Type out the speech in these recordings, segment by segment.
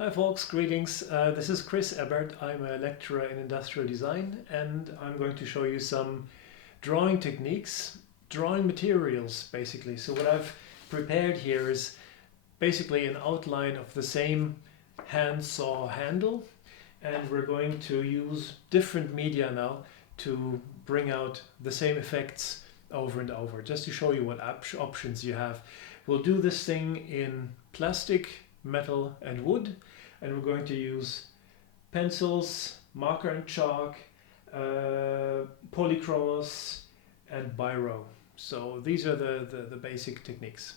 Hi folks, greetings. This is Chris Ebert. I'm a lecturer in industrial design and I'm going to show you some drawing techniques, drawing materials basically. So what I've prepared here is basically an outline of the same handsaw handle, and we're going to use different media now to bring out the same effects over and over, just to show you what options you have. We'll do this thing in plastic, metal and wood, and we're going to use pencils, marker and chalk, polychromos and biro. So these are the basic techniques.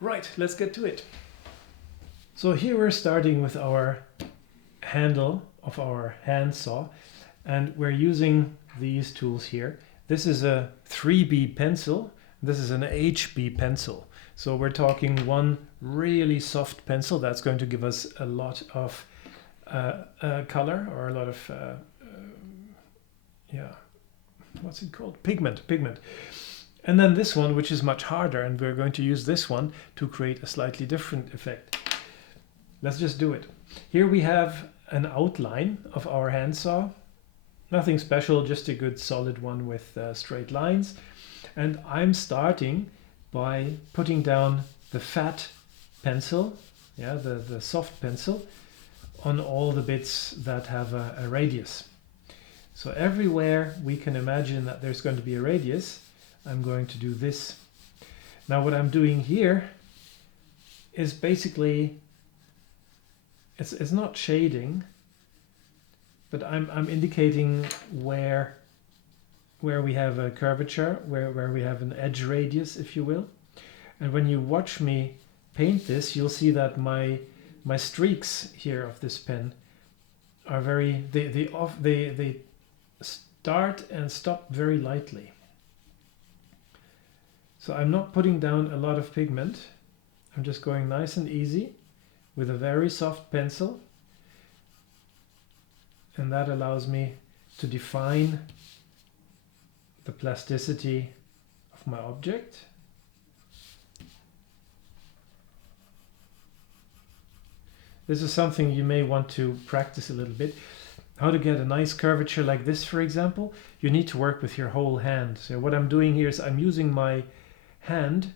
Right, let's get to it. So here we're starting with our handle of our handsaw, and we're using these tools here. This is a 3B pencil, this is an HB pencil. So we're talking one really soft pencil that's going to give us a lot of color, or a lot of what's it called? Pigment. And then this one, which is much harder, and we're going to use this one to create a slightly different effect. Let's just do it. Here we have an outline of our handsaw. Nothing special, just a good solid one with straight lines. And I'm starting by putting down the fat pencil, the soft pencil, on all the bits that have a radius. So everywhere we can imagine that there's going to be a radius, I'm going to do this. Now what I'm doing here is basically, it's not shading, but I'm indicating where we have a curvature, where we have an edge radius, if you will. And when you watch me paint this, you'll see that my streaks here of this pen are they start and stop very lightly. So I'm not putting down a lot of pigment. I'm just going nice and easy with a very soft pencil. And that allows me to define the plasticity of my object. This is something you may want to practice a little bit. How to get a nice curvature like this, for example, you need to work with your whole hand. So what I'm doing here is I'm using my hand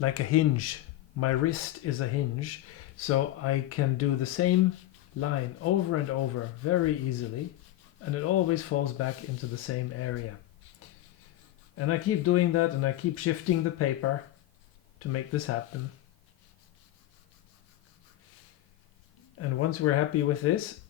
like a hinge. My wrist is a hinge, so I can do the same line over and over very easily, and it always falls back into the same area. And I keep doing that, and I keep shifting the paper to make this happen. And once we're happy with this,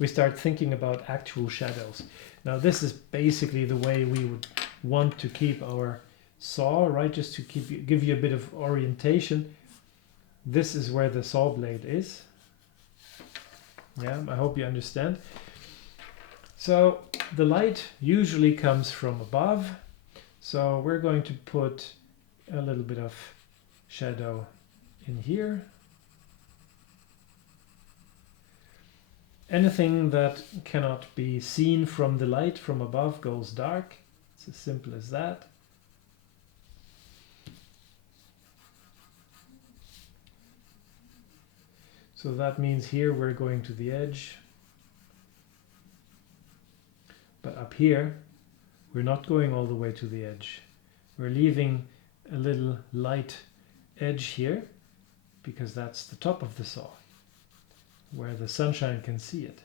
we start thinking about actual shadows. Now this is basically the way we would want to keep our saw, right? Just to give you a bit of orientation. This is where the saw blade is. Yeah, I hope you understand. So the light usually comes from above. So we're going to put a little bit of shadow in here. Anything that cannot be seen from the light from above goes dark. It's as simple as that. So that means here we're going to the edge. But up here, we're not going all the way to the edge. We're leaving a little light edge here, because that's the top of the saw, where the sunshine can see it.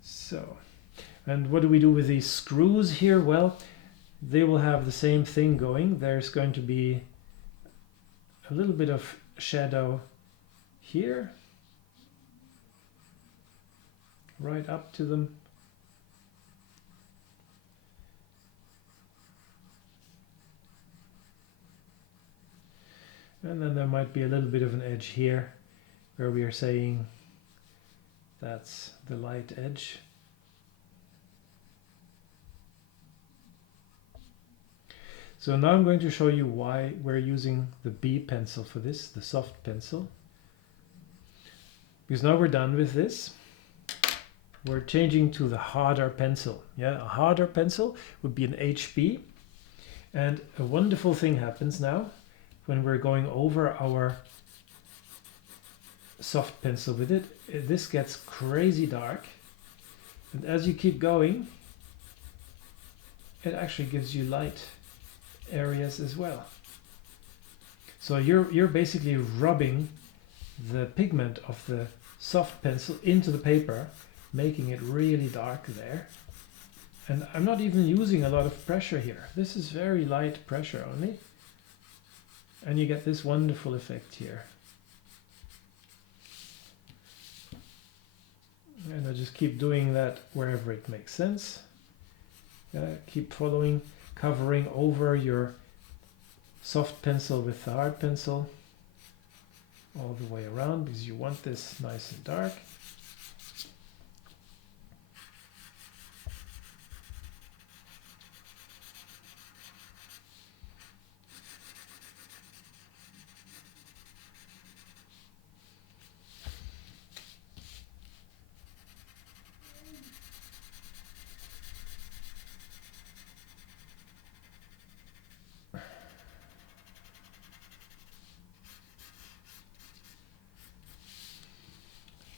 So, and what do we do with these screws here? Well, they will have the same thing going. There's going to be a little bit of shadow here, right up to them. And then there might be a little bit of an edge here, where we are saying that's the light edge. So now I'm going to show you why we're using the B pencil for this, the soft pencil. Because now we're done with this. we're changing to the harder pencil. Yeah, a harder pencil would be an HB. And a wonderful thing happens now when we're going over our soft pencil with it. This gets crazy dark. And as you keep going, it actually gives you light areas as well. So you're basically rubbing the pigment of the soft pencil into the paper, making it really dark there. And I'm not even using a lot of pressure here. This is very light pressure only. And you get this wonderful effect here. And I just keep doing that wherever it makes sense. Keep following, covering over your soft pencil with the hard pencil all the way around, because you want this nice and dark.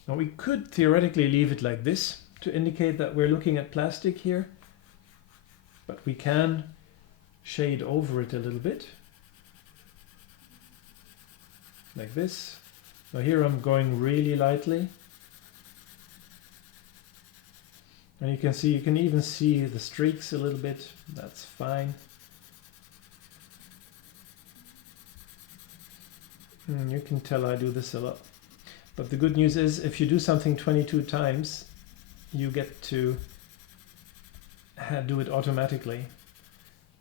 Now we could theoretically leave it like this to indicate that we're looking at plastic here, but we can shade over it a little bit, like this. Now here I'm going really lightly, and you can even see the streaks a little bit. That's fine. And you can tell I do this a lot. But the good news is, if you do something 22 times, you get to do it automatically.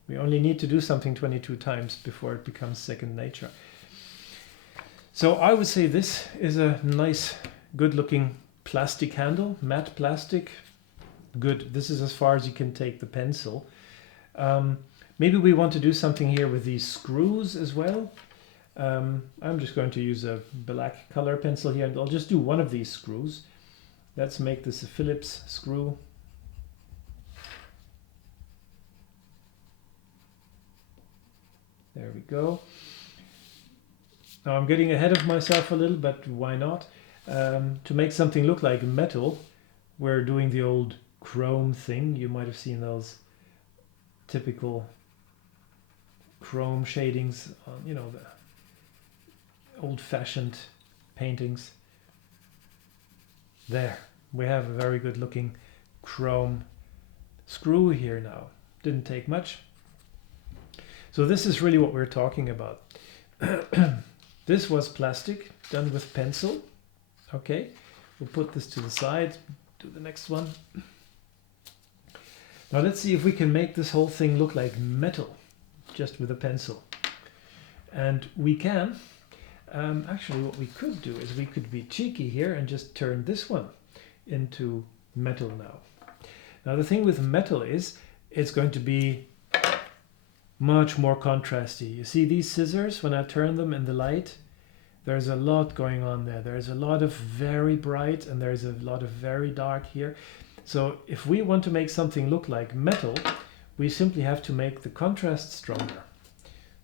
We only need to do something 22 times before it becomes second nature. So I would say this is a nice, good-looking plastic handle, matte plastic. Good. This is as far as you can take the pencil. Maybe we want to do something here with these screws as well. I'm just going to use a black color pencil here, and I'll just do one of these screws. Let's make this a Phillips screw. There we go. Now I'm getting ahead of myself a little, but why not? To make something look like metal, we're doing the old chrome thing. You might have seen those typical chrome shadings on, you know, the old-fashioned paintings. There, we have a very good looking chrome screw here now. Didn't take much. So this is really what we're talking about. This was plastic done with pencil. Okay, we'll put this to the side, do the next one. Now let's see if we can make this whole thing look like metal just with a pencil. And we can. Actually, what we could do is we could be cheeky here and just turn this one into metal now. Now the thing with metal is it's going to be much more contrasty. You see these scissors, when I turn them in the light, there's a lot going on there. There's a lot of very bright and there's a lot of very dark here. So if we want to make something look like metal, we simply have to make the contrast stronger.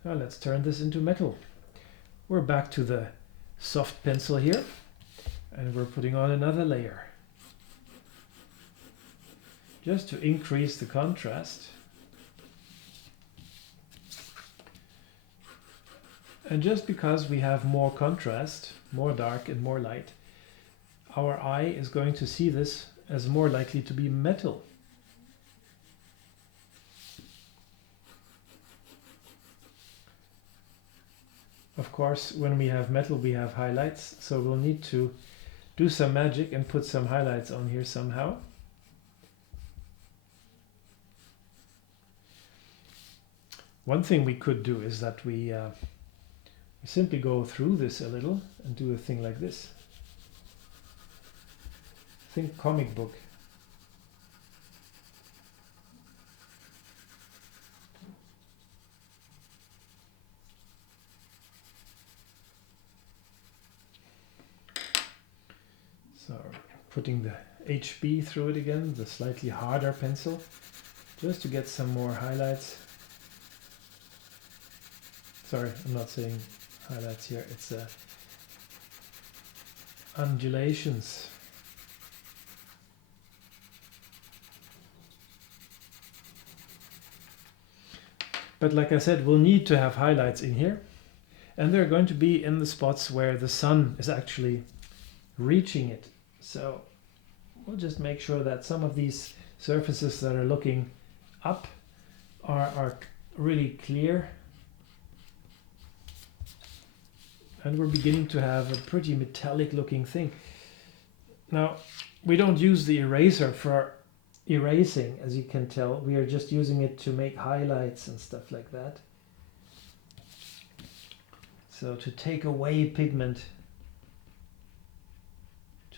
Now let's turn this into metal. We're back to the soft pencil here, and we're putting on another layer just to increase the contrast. And just because we have more contrast, more dark and more light, our eye is going to see this as more likely to be metal. Of course, when we have metal, we have highlights, so we'll need to do some magic and put some highlights on here somehow. One thing we could do is that we simply go through this a little and do a thing like this. Think comic book. So putting the HB through it again, the slightly harder pencil, just to get some more highlights. Sorry, I'm not saying highlights here, it's undulations. But like I said, we'll need to have highlights in here, and they're going to be in the spots where the sun is actually reaching it. So we'll just make sure that some of these surfaces that are looking up are really clear. And we're beginning to have a pretty metallic looking thing. Now, we don't use the eraser for erasing, as you can tell. We are just using it to make highlights and stuff like that. So to take away pigment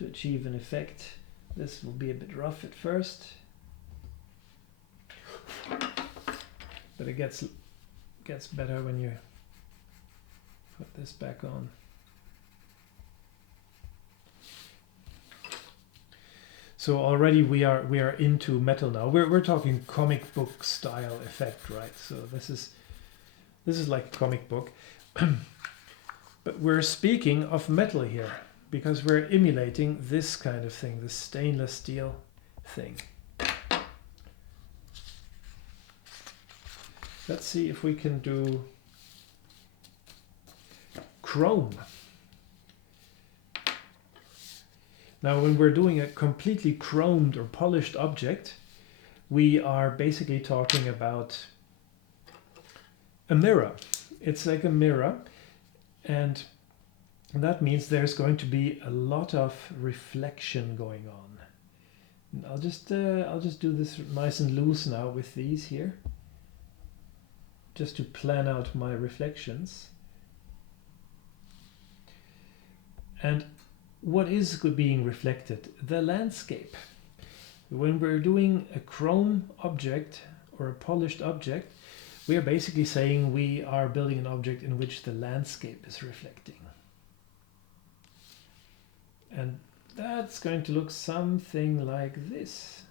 to achieve an effect. This will be a bit rough at first, but it gets better when you put this back on. So already we are into metal now. We're talking comic book style effect, right? So this is like a comic book. But we're speaking of metal here because we're emulating this kind of thing, this stainless steel thing. Let's see if we can do chrome. Now, when we're doing a completely chromed or polished object, we are basically talking about a mirror. It's like a mirror, and that means there's going to be a lot of reflection going on. And I'll just do this nice and loose now with these here, just to plan out my reflections. And what is being reflected? The landscape. When we're doing a chrome object or a polished object, we are basically saying we are building an object in which the landscape is reflecting. And that's going to look something like this.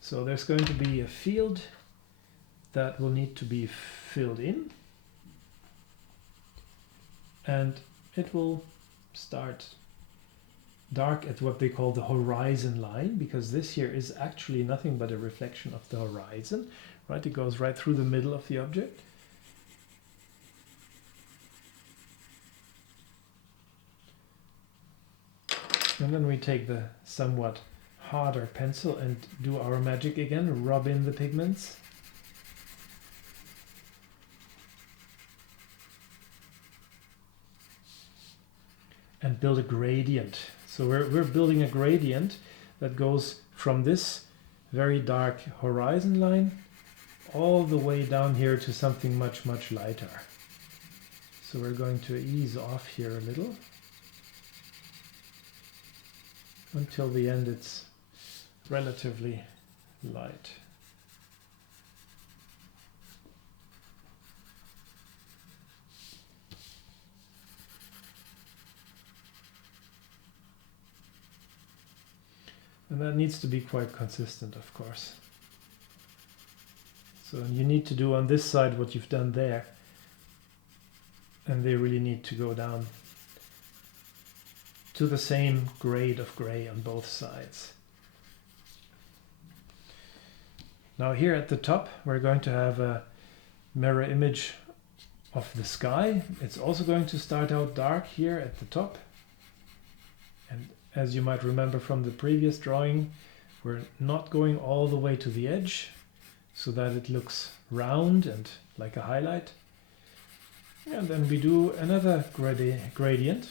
So there's going to be a field that will need to be filled in, and it will start dark at what they call the horizon line, because this here is actually nothing but a reflection of the horizon, right? It goes right through the middle of the object. And then we take the somewhat harder pencil and do our magic again, rub in the pigments. And build a gradient. So we're building a gradient that goes from this very dark horizon line all the way down here to something much, much lighter. So we're going to ease off here a little until the end it's relatively light. And that needs to be quite consistent, of course. So you need to do on this side what you've done there. And they really need to go down to the same grade of gray on both sides. Now here at the top, we're going to have a mirror image of the sky. It's also going to start out dark here at the top. And as you might remember from the previous drawing, we're not going all the way to the edge so that it looks round and like a highlight. And then we do another gradient,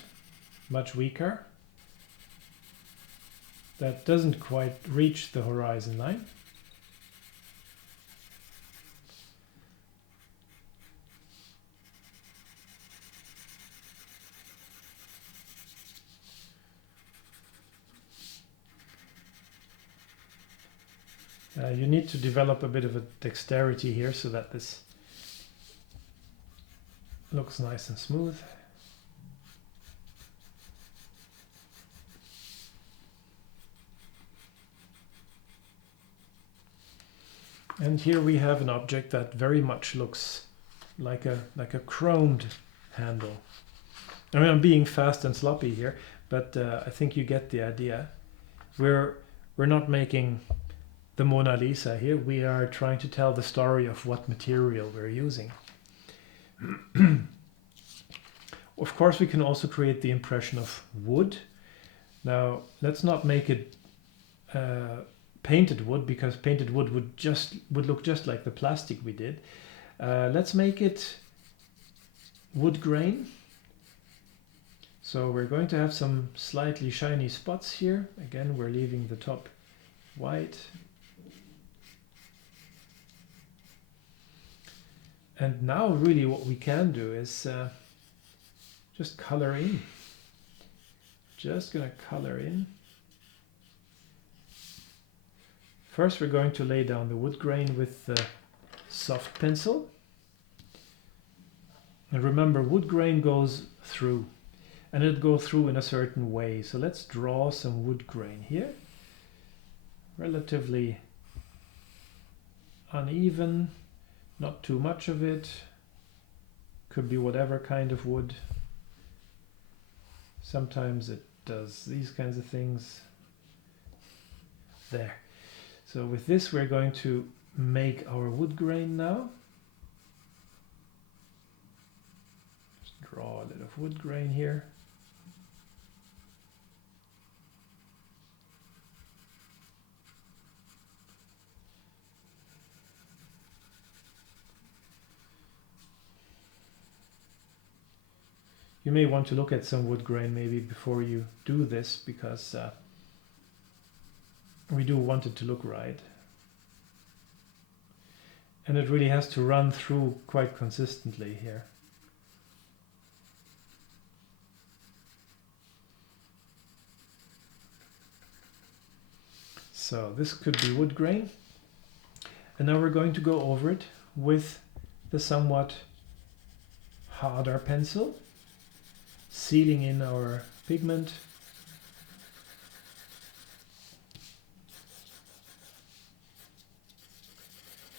much weaker, that doesn't quite reach the horizon line. You need to develop a bit of a dexterity here so that this looks nice and smooth. And here we have an object that very much looks like a chromed handle. I mean, I'm being fast and sloppy here, but I think you get the idea. We're not making the Mona Lisa here. We are trying to tell the story of what material we're using. Of course, we can also create the impression of wood. Now, let's not make it painted wood, because painted wood would look just like the plastic we did. Let's make it wood grain. So we're going to have some slightly shiny spots here. Again, we're leaving the top white. And now really what we can do is just color in. Just gonna color in. First we're going to lay down the wood grain with the soft pencil. And remember, wood grain goes through, and it'll go through in a certain way. So let's draw some wood grain here. Relatively uneven, not too much of it. Could be whatever kind of wood. Sometimes it does these kinds of things. There. So with this we're going to make our wood grain now. Just draw a little of wood grain here. You may want to look at some wood grain maybe before you do this, because we do want it to look right. And it really has to run through quite consistently here. So this could be wood grain. And now we're going to go over it with the somewhat harder pencil, sealing in our pigment.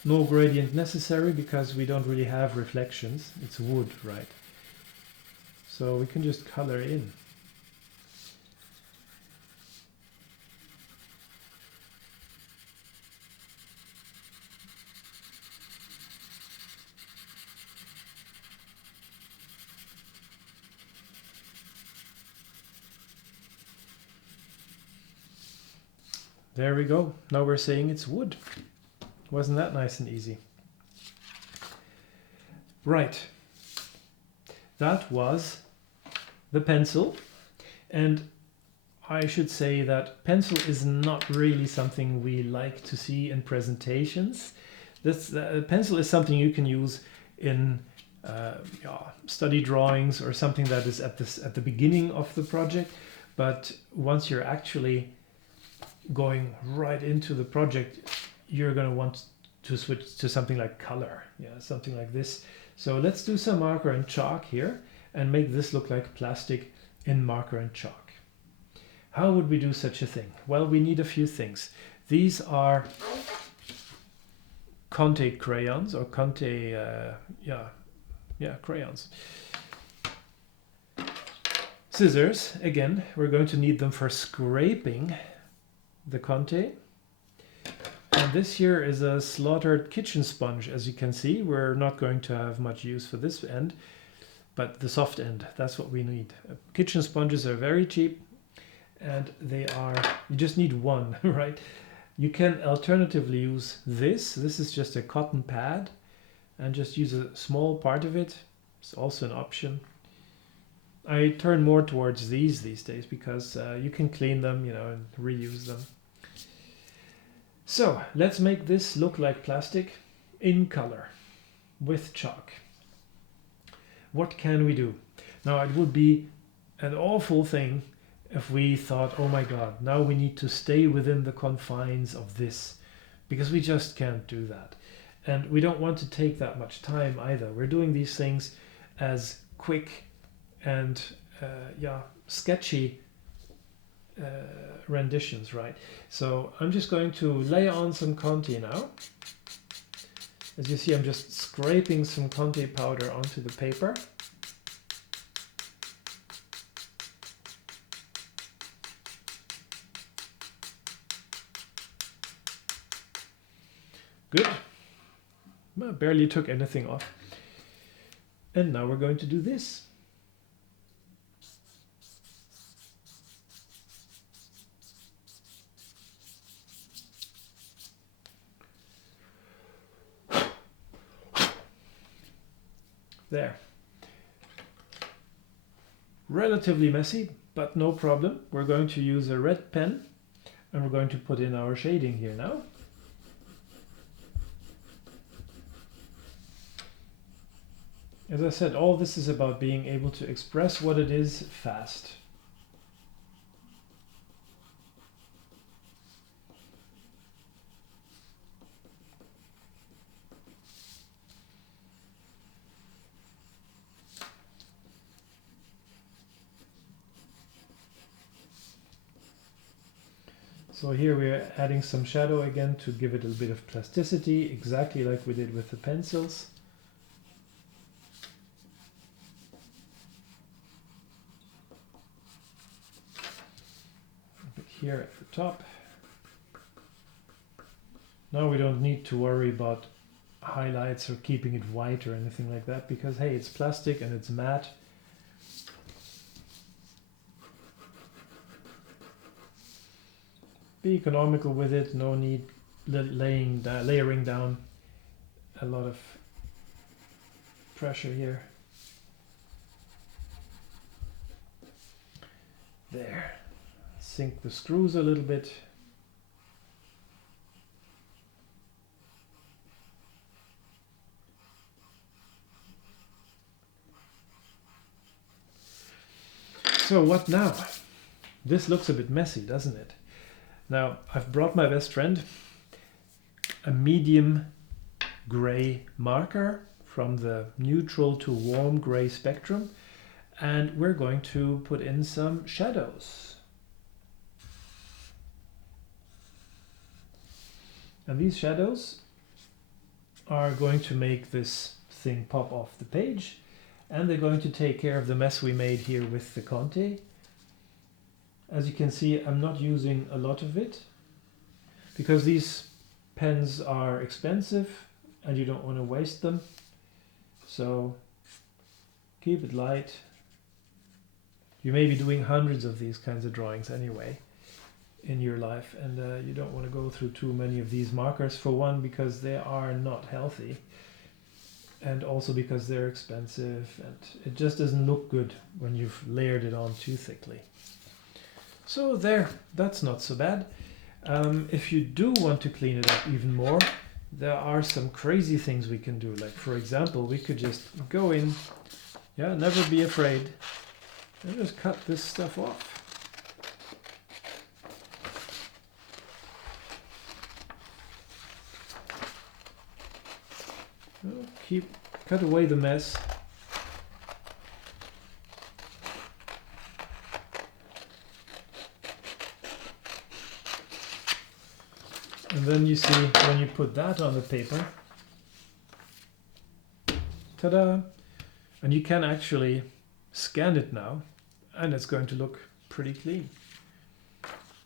No gradient necessary, because we don't really have reflections. It's wood, right? So we can just color in. There we go. Now we're saying it's wood. Wasn't that nice and easy? Right. That was the pencil. And I should say that pencil is not really something we like to see in presentations. This pencil is something you can use in study drawings or something that is at the beginning of the project. But once you're actually going right into the project, you're going to want to switch to something like color, something like this. So let's do some marker and chalk here and make this look like plastic in marker and chalk. How would we do such a thing? Well, we need a few things. These are Conte crayons, or Conte, crayons. Scissors, again, we're going to need them for scraping the Conte. And this here is a slaughtered kitchen sponge. As you can see, we're not going to have much use for this end, but the soft end, that's what we need. Kitchen sponges are very cheap, and you just need one, right? You can alternatively use this. This is just a cotton pad, and just use a small part of it. It's also an option. I turn more towards these days, because you can clean them, and reuse them. So let's make this look like plastic in color with chalk. What can we do? Now, it would be an awful thing if we thought, oh my God, now we need to stay within the confines of this, because we just can't do that. And we don't want to take that much time either. We're doing these things as quick and sketchy renditions, right? So I'm just going to lay on some Conte now. As you see, I'm just scraping some Conte powder onto the paper. Good. Well, barely took anything off. And now we're going to do this. There. Relatively messy, but no problem. We're going to use a red pen and we're going to put in our shading here now. As I said, all this is about being able to express what it is fast. So here we are adding some shadow again to give it a bit of plasticity, exactly like we did with the pencils. A bit here at the top. Now we don't need to worry about highlights or keeping it white or anything like that, because hey, it's plastic and it's matte. Be economical with it, no need layering down a lot of pressure here. There. Sink the screws a little bit. So what now? This looks a bit messy, doesn't it? Now, I've brought my best friend, a medium gray marker from the neutral to warm gray spectrum, and we're going to put in some shadows. And these shadows are going to make this thing pop off the page, and they're going to take care of the mess we made here with the Conte. As you can see, I'm not using a lot of it because these pens are expensive and you don't want to waste them. So keep it light. You may be doing hundreds of these kinds of drawings anyway in your life, and you don't want to go through too many of these markers, for one, because they are not healthy, and also because they're expensive and it just doesn't look good when you've layered it on too thickly. So there, that's not so bad. If you do want to clean it up even more, there are some crazy things we can do. Like, for example, we could just go in, yeah, never be afraid, and just cut this stuff off. Cut away the mess. And then you see when you put that on the paper, ta-da! And you can actually scan it now, and it's going to look pretty clean.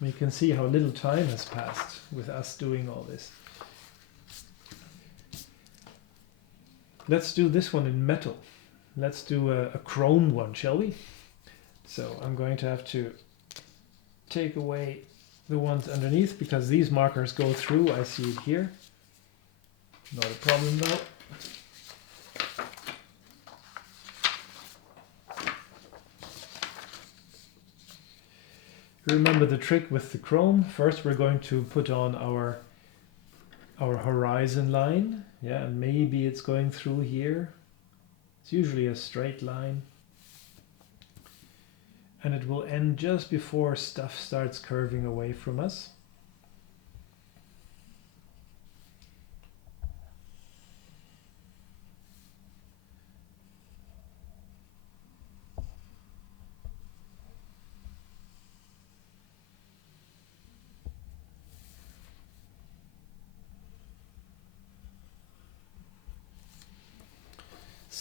You can see how little time has passed with us doing all this. Let's do this one in metal. Let's do a chrome one, shall we? So I'm going to have to take away the ones underneath because these markers go through. I see it here. Not a problem though. Remember the trick with the chrome. First we're going to put on our horizon line. Yeah, and maybe it's going through here. It's usually a straight line. And it will end just before stuff starts curving away from us.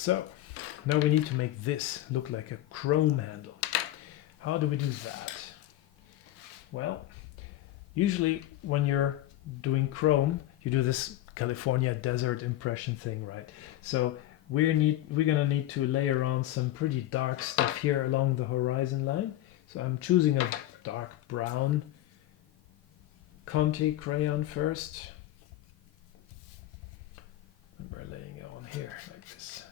So now we need to make this look like a chrome handle. How do we do that? Well, usually when you're doing chrome, you do this California desert impression thing, right? So we're gonna need to layer on some pretty dark stuff here along the horizon line. So I'm choosing a dark brown Conte crayon first. And we're laying it on here like this.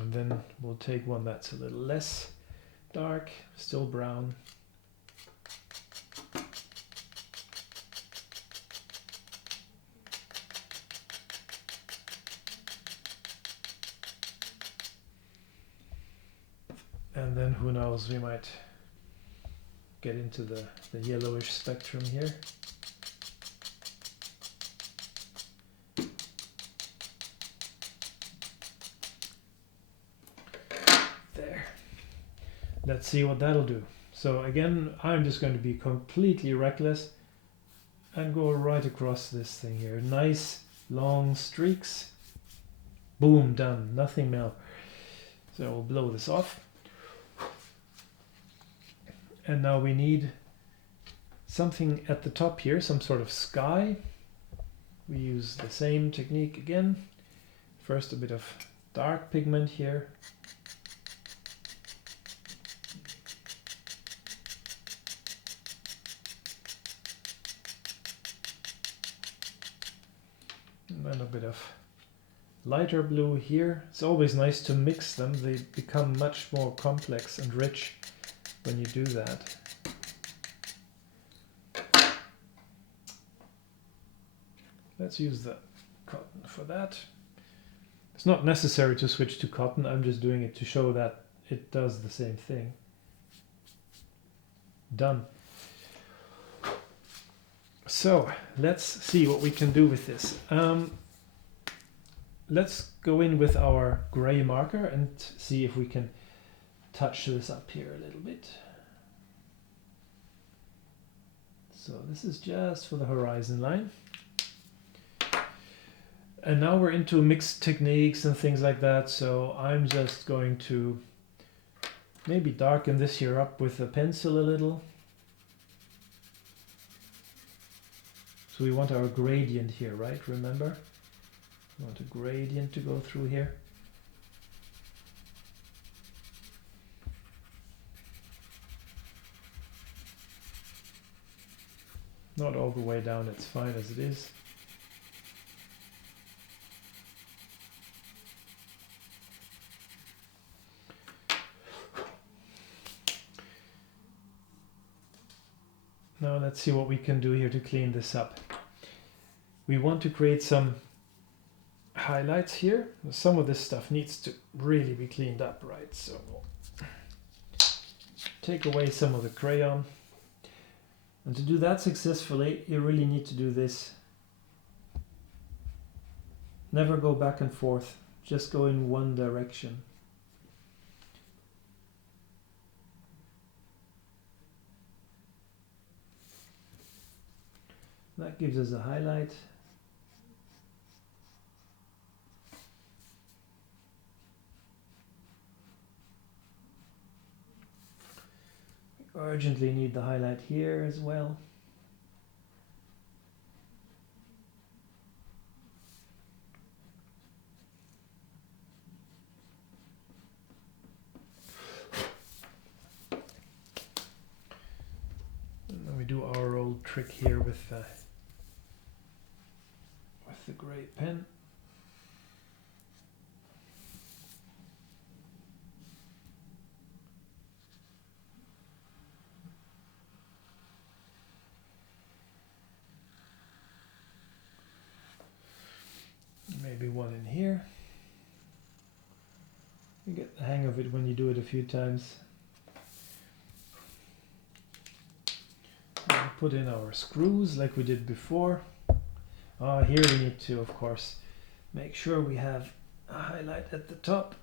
And then we'll take one that's a little less dark, still brown. And then who knows, we might get into the yellowish spectrum here. There. Let's see what that'll do. So again, I'm just going to be completely reckless and go right across this thing here. Nice long streaks. Boom, done. Nothing now. So we'll blow this off. And now we need something at the top here, some sort of sky. We use the same technique again. First a bit of dark pigment here. And then a bit of lighter blue here. It's always nice to mix them. They become much more complex and rich when you do that. Let's use the cotton for that. It's not necessary to switch to cotton. I'm just doing it to show that it does the same thing. Done. So let's see what we can do with this. Let's go in with our gray marker and see if we can touch this up here a little bit. So this is just for the horizon line. And now we're into mixed techniques and things like that, so I'm just going to maybe darken this here up with a pencil a little. So we want our gradient here, right? Remember? We want a gradient to go through here. Not all the way down, it's fine as it is. Now let's see what we can do here to clean this up. We want to create some highlights here. Some of this stuff needs to really be cleaned up, right? So we'll take away some of the crayon. And to do that successfully, you really need to do this. Never go back and forth, just go in one direction. That gives us a highlight. We urgently need the highlight here as well. And then we do our old trick here with the gray pen. Maybe one in here. You get the hang of it when you do it a few times. And put in our screws like we did before. Here we need to, of course, make sure we have a highlight at the top.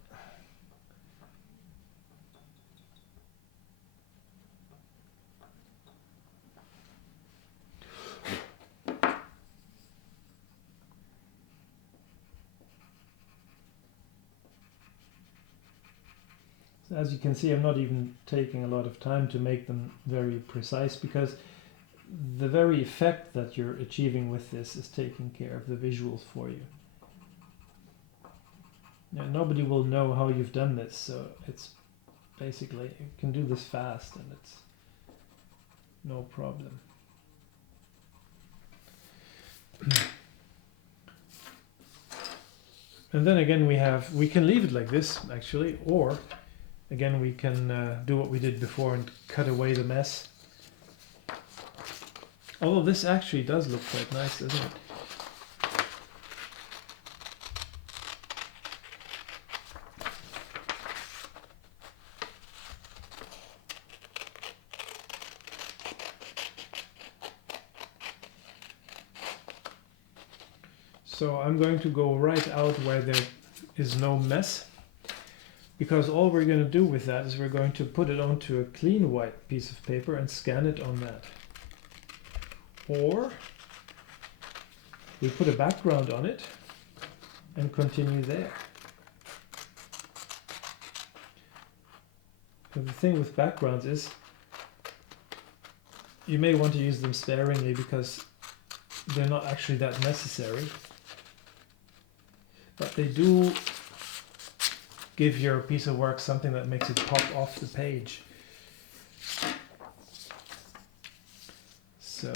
So as you can see, I'm not even taking a lot of time to make them very precise, because the very effect that you're achieving with this is taking care of the visuals for you. Now, nobody will know how you've done this, so it's basically, you can do this fast and it's no problem. And then again we can leave it like this actually, or again we can do what we did before and cut away the mess. Although this actually does look quite nice, doesn't it? So I'm going to go right out where there is no mess, because all we're going to do with that is we're going to put it onto a clean white piece of paper and scan it on that. Or we put a background on it and continue there. But the thing with backgrounds is you may want to use them sparingly because they're not actually that necessary. But they do give your piece of work something that makes it pop off the page. So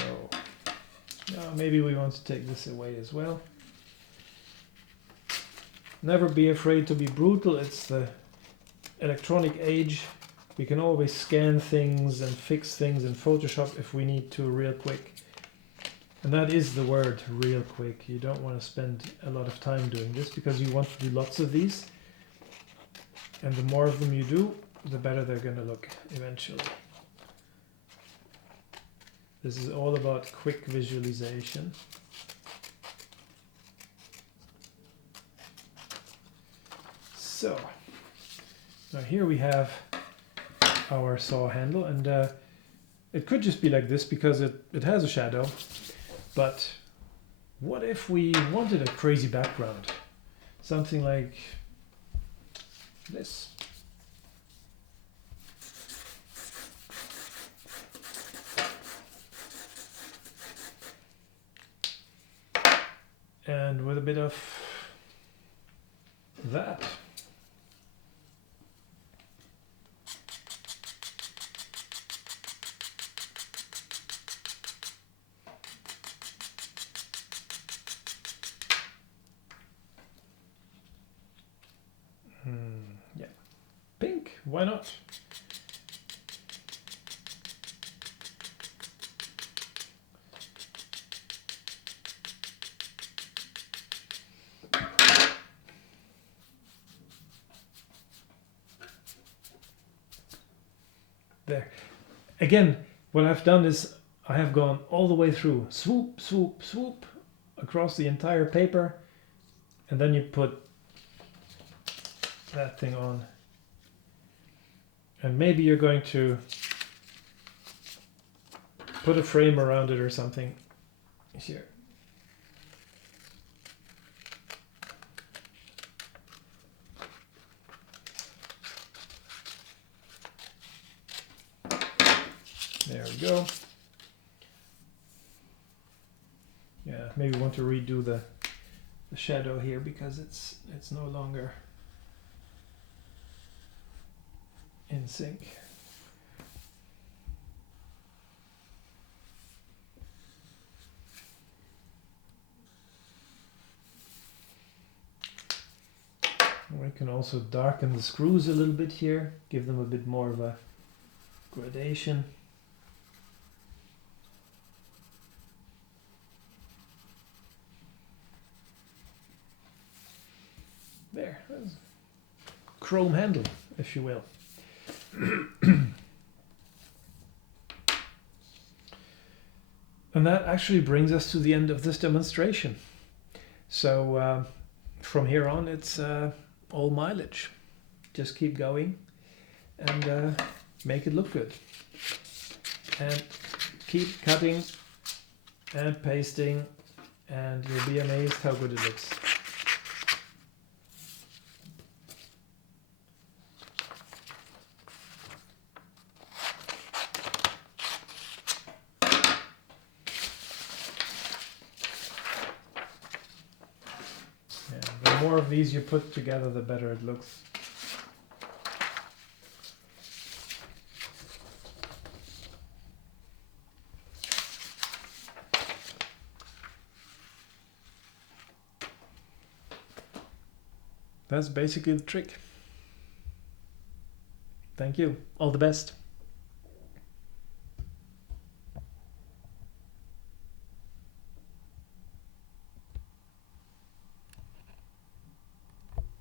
maybe we want to take this away as well. Never be afraid to be brutal. It's the electronic age. We can always scan things and fix things in Photoshop if we need to real quick. And that is the word, real quick. You don't want to spend a lot of time doing this because you want to do lots of these. And the more of them you do, the better they're going to look eventually. This is all about quick visualization. So, now here we have our saw handle, and it could just be like this because it has a shadow. But what if we wanted a crazy background? Something like this. And with a bit of that. Yeah, pink, why not? There. Again, what I've done is I have gone all the way through, swoop, swoop, swoop, across the entire paper, and then you put that thing on. And maybe you're going to put a frame around it or something here. There we go. Yeah, maybe want to redo the shadow here because it's no longer in sync. We can also darken the screws a little bit here, give them a bit more of a gradation. There, chrome handle, if you will. And that actually brings us to the end of this demonstration. So from here on, it's all mileage. Just keep going and make it look good. And keep cutting and pasting, and you'll be amazed how good it looks. Yeah, the more of these you put together, the better it looks. That's basically the trick. Thank you. All the best.